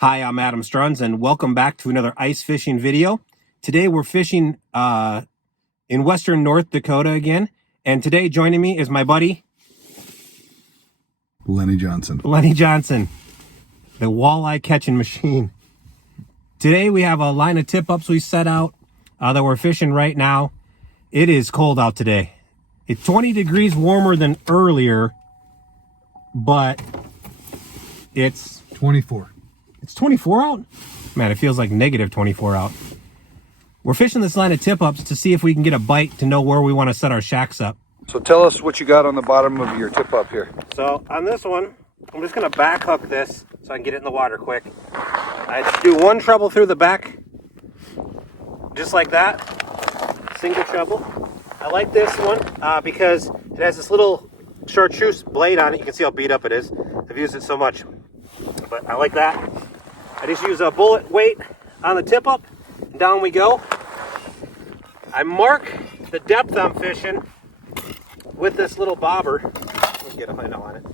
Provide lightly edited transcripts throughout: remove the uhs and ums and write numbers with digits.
Hi, I'm Adam Struns, and welcome back to another ice fishing video. Today we're fishing in western North Dakota again, and today joining me is my buddy Lenny Johnson. Lenny Johnson, the walleye catching machine. Today we have a line of tip-ups we set out that we're fishing right now. It is cold out today. It's 20 degrees warmer than earlier, but it's 24. It's 24 out? Man, it feels like negative 24 out. We're fishing this line of tip-ups to see if we can get a bite to know where we want to set our shacks up. So tell us what you got on the bottom of your tip-up here. So on this one, I'm just going to back hook this so I can get it in the water quick. I just do one treble through the back, just like that. Single treble. I like this one because it has this little chartreuse blade on it. You can see how beat up it is. I've used it so much. But I like that. I just use a bullet weight on the tip up, and down we go. I mark the depth I'm fishing with this little bobber. Let me get a handle on it.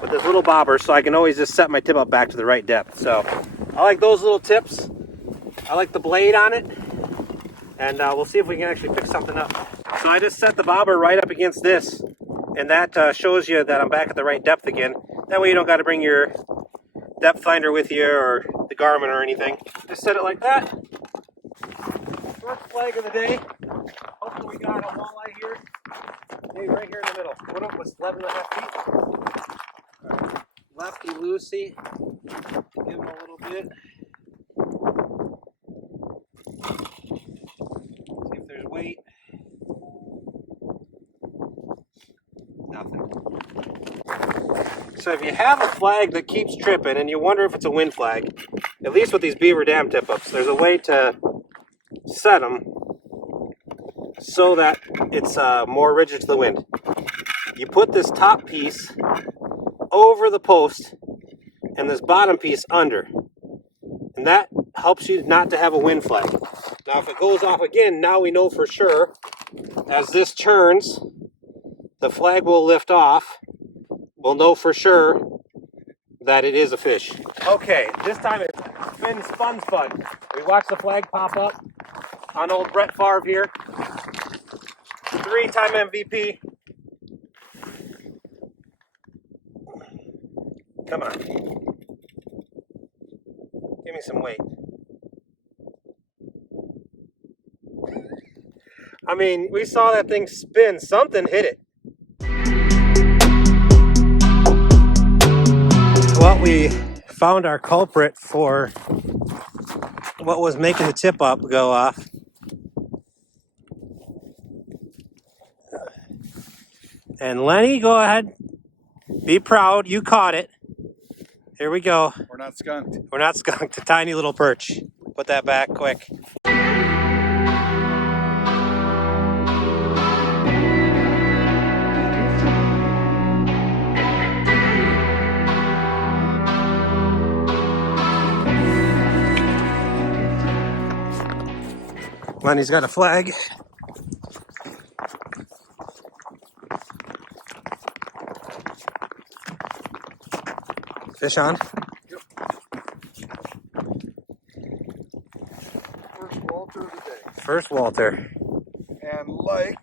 With this little bobber, so I can always just set my tip up back to the right depth. So I like those little tips. I like the blade on it, and we'll see if we can actually pick something up. So I just set the bobber right up against this, and that shows you that I'm back at the right depth again. That way you don't got to bring your depth finder with you or the Garmin or anything. Just set it like that. First flag of the day. Hopefully we got a walleye here. Maybe right here in the middle. What up was 11.5 feet. Right. Lefty loosey. Give him a little bit. See if there's weight. Nothing. So if you have a flag that keeps tripping and you wonder if it's a wind flag, at least with these Beaver Dam tip-ups, there's a way to set them so that it's more rigid to the wind. You put this top piece over the post and this bottom piece under, and that helps you not to have a wind flag. Now if it goes off again, now we know for sure as this turns, the flag will lift off. We'll know for sure that it is a fish. Okay, this time it's been spun. We watched the flag pop up on old Brett Favre here. 3-time MVP. Come on. Give me some weight. I mean, we saw that thing spin. Something hit it. Well, we found our culprit for what was making the tip up go off. And Lenny, go ahead. Be proud. You caught it. Here we go. We're not skunked. We're not skunked. A tiny little perch. Put that back quick. Lenny's got a flag. Fish on. Yep. First Walter of the day. First Walter. And like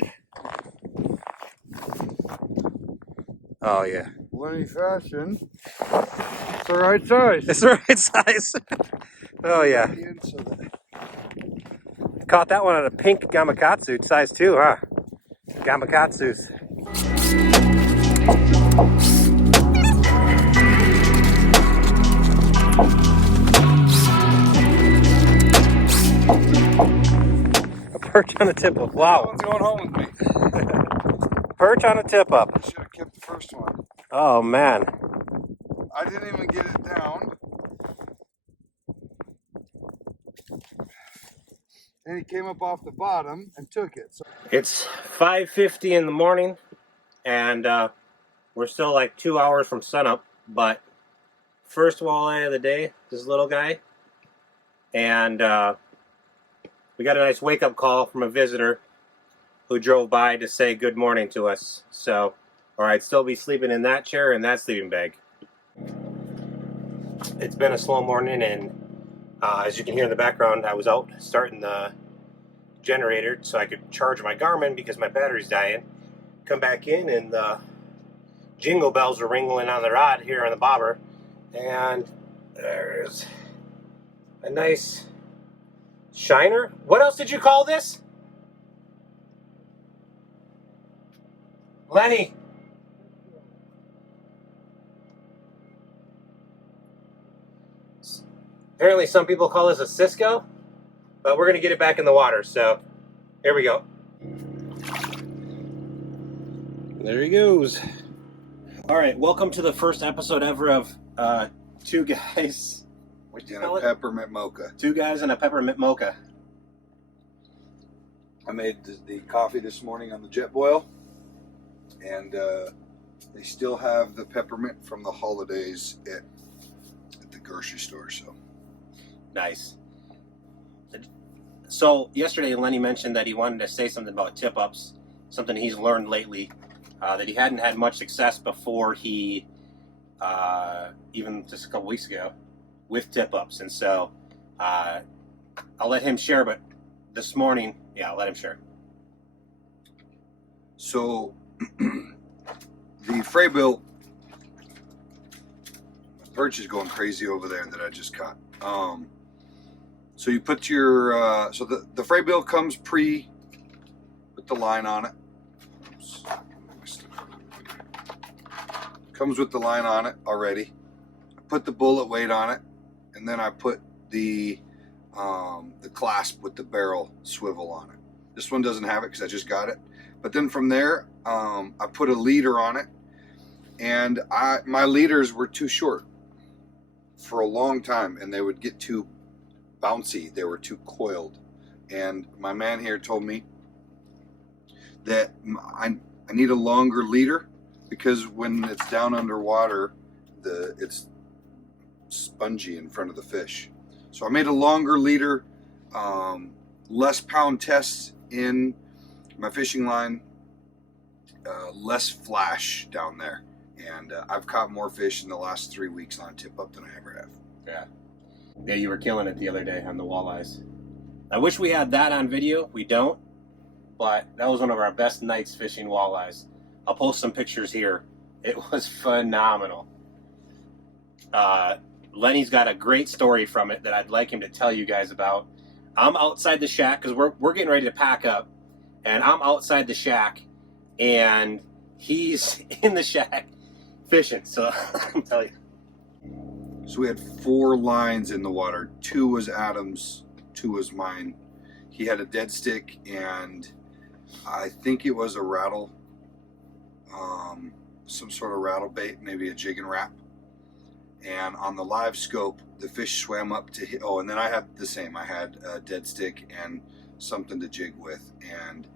Oh yeah. Lenny fashion, it's the right size. It's the right size. Oh yeah. Caught that one on a pink gamakatsu, size 2, huh? Gamakatsus. A perch on a tip-up. Wow. That one's going home with me. Perch on a tip-up. I should have kept the first one. Oh man. I didn't even get it down. And he came up off the bottom and took it. So It's 5:50 in the morning, and we're still like 2 hours from sunup, but first walleye of the day, this little guy, and we got a nice wake-up call from a visitor who drove by to say good morning to us. So, or I'd still be sleeping in that chair and that sleeping bag. It's been a slow morning, and as you can hear in the background, I was out starting the generator so I could charge my Garmin because my battery's dying. Come back in, and the jingle bells are ringing on the rod here on the bobber, and there's a nice shiner. What else did you call this? Lenny. Apparently some people call this a Cisco, but we're going to get it back in the water, so here we go. There he goes. All right, welcome to the first episode ever of Two Guys. What'd you And call a it? peppermint mocha. Two Guys and a Peppermint Mocha. I made the coffee this morning on the jet boil, and they still have the peppermint from the holidays at the grocery store. So Nice. So yesterday Lenny mentioned that he wanted to say something about tip-ups, something he's learned lately, that he hadn't had much success before he, even just a couple weeks ago, with tip-ups. And so I'll let him share, but this morning, yeah, I'll let him share. So the Freybill perch is going crazy over there that I just caught. So you put your so the Freybill comes with the line on it. Oops. Comes with the line on it already. I put the bullet weight on it, and then I put the clasp with the barrel swivel on it. This one doesn't have it because I just got it. But then from there, I put a leader on it, and my leaders were too short for a long time, and they would get too bouncy. They were too coiled. And my man here told me that I need a longer leader because when it's down underwater, it's spongy in front of the fish. So I made a longer leader, less pound tests in my fishing line, less flash down there. And I've caught more fish in the last 3 weeks on tip up than I ever have. Yeah. Yeah, you were killing it the other day on the walleyes. I wish we had that on video. We don't, but that was one of our best nights fishing walleyes. I'll post some pictures here. It was phenomenal. Lenny's got a great story from it that I'd like him to tell you guys about. I'm outside the shack because we're getting ready to pack up, and I'm outside the shack, and he's in the shack fishing. So I'll tell you. So we had 4 lines in the water. 2 was Adam's, 2 was mine. He had a dead stick, and I think it was a rattle, some sort of rattle bait, maybe a jig and wrap. And on the live scope, the fish swam up to hit. Oh, and then I had the same. I had a dead stick and something to jig with. And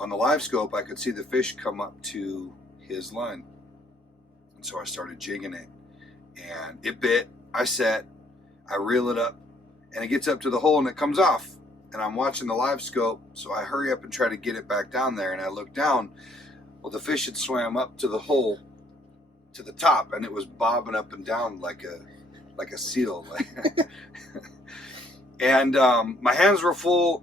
on the live scope, I could see the fish come up to his line. And so I started jigging it. And it bit, I set, I reel it up, and it gets up to the hole and it comes off. And I'm watching the live scope, so I hurry up and try to get it back down there. And I look down, well, the fish had swam up to the hole, to the top, and it was bobbing up and down like a seal. And my hands were full.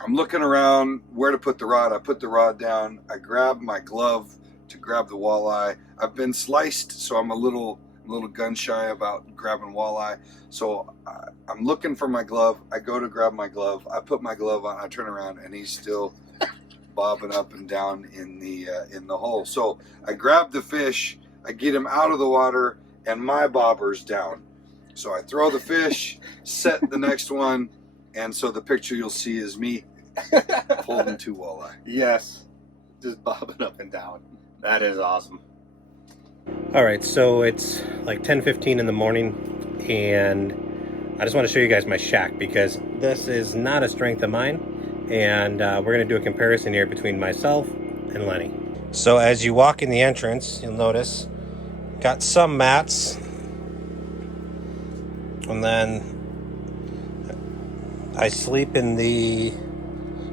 I'm looking around where to put the rod. I put the rod down. I grabbed my glove to grab the walleye. I've been sliced, so I'm a little gun shy about grabbing walleye. So I'm looking for my glove. I go to grab my glove. I put my glove on. I turn around, and he's still bobbing up and down in the hole. So I grab the fish. I get him out of the water, and my bobber's down. So I throw the fish, set the next one, and so the picture you'll see is me holding 2 walleye. Yes, just bobbing up and down. That is awesome. All right, so it's like 10:15 in the morning, and I just want to show you guys my shack because this is not a strength of mine, and we're going to do a comparison here between myself and Lenny. So as you walk in the entrance, you'll notice got some mats, and then I sleep in the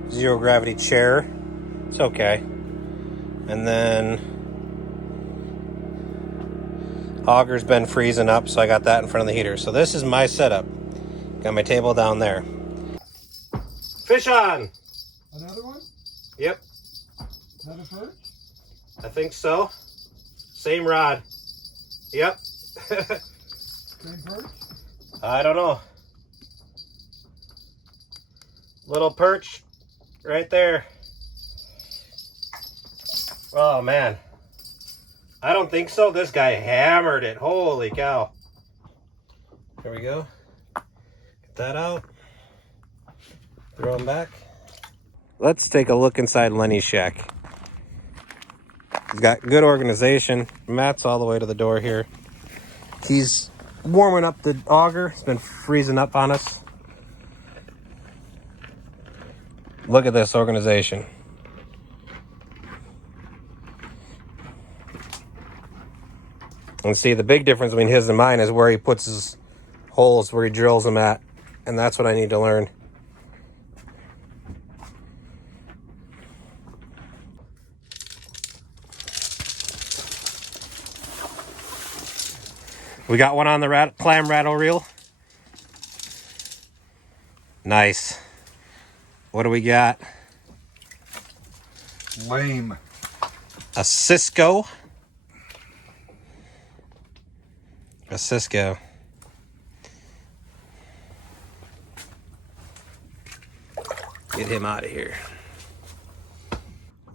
zero gravity chair. It's okay. And then Auger's been freezing up, so I got that in front of the heater. So this is my setup. Got my table down there. Fish on! Another one? Yep, Another perch? I think so. Same rod. Yep. Same perch? I don't know. Little perch right there. Oh man. I don't think so. This guy hammered it. Holy cow. Here we go. Get that out. Throw him back. Let's take a look inside Lenny's shack. He's got good organization. Matt's all the way to the door here. He's warming up the auger. It's been freezing up on us. Look at this organization. And see, the big difference between his and mine is where he puts his holes, where he drills them at. And that's what I need to learn. We got one on the clam rattle reel. Nice. What do we got? Lame. A Cisco. A Cisco. Get him out of here.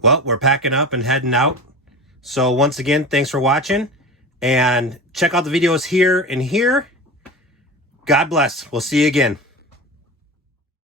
Well, we're packing up and heading out. So once again, thanks for watching. And check out the videos here and here. God bless. We'll see you again.